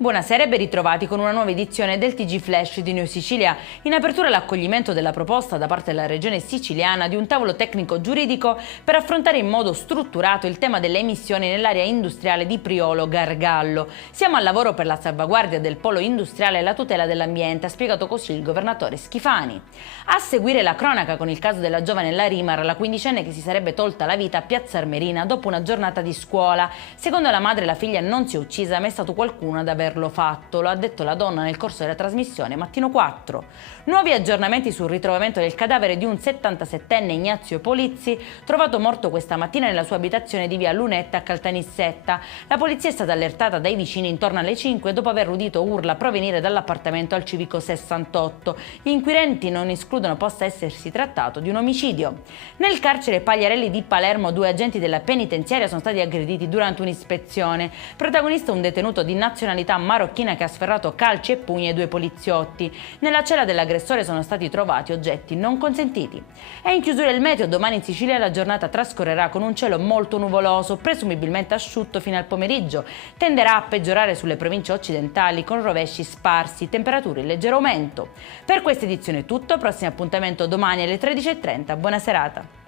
Buonasera e ben ritrovati con una nuova edizione del TG Flash di New Sicilia. In apertura l'accoglimento della proposta da parte della Regione siciliana di un tavolo tecnico giuridico per affrontare in modo strutturato il tema delle emissioni nell'area industriale di Priolo Gargallo. Siamo al lavoro per la salvaguardia del polo industriale e la tutela dell'ambiente, ha spiegato così il governatore Schifani. A seguire la cronaca con il caso della giovane Larimar, la quindicenne che si sarebbe tolta la vita a Piazza Armerina dopo una giornata di scuola. Secondo la madre la figlia non si è uccisa, ma è stato qualcuno ad averlo fatto, lo ha detto la donna nel corso della trasmissione Mattino 4. Nuovi aggiornamenti sul ritrovamento del cadavere di un 77enne Ignazio Polizzi, trovato morto questa mattina nella sua abitazione di via Lunetta a Caltanissetta. La polizia è stata allertata dai vicini intorno alle 5 dopo aver udito urla provenire dall'appartamento al civico 68. Gli inquirenti non escludono possa essersi trattato di un omicidio. Nel carcere Pagliarelli di Palermo 2 agenti della penitenziaria sono stati aggrediti durante un'ispezione. Protagonista un detenuto di nazionalità marocchina che ha sferrato calci e pugni ai 2 poliziotti. Nella cella dell'aggressore sono stati trovati oggetti non consentiti. E in chiusura il meteo, domani in Sicilia la giornata trascorrerà con un cielo molto nuvoloso, presumibilmente asciutto fino al pomeriggio. Tenderà a peggiorare sulle province occidentali con rovesci sparsi, temperature in leggero aumento. Per questa edizione è tutto, prossimo appuntamento domani alle 13:30. Buona serata.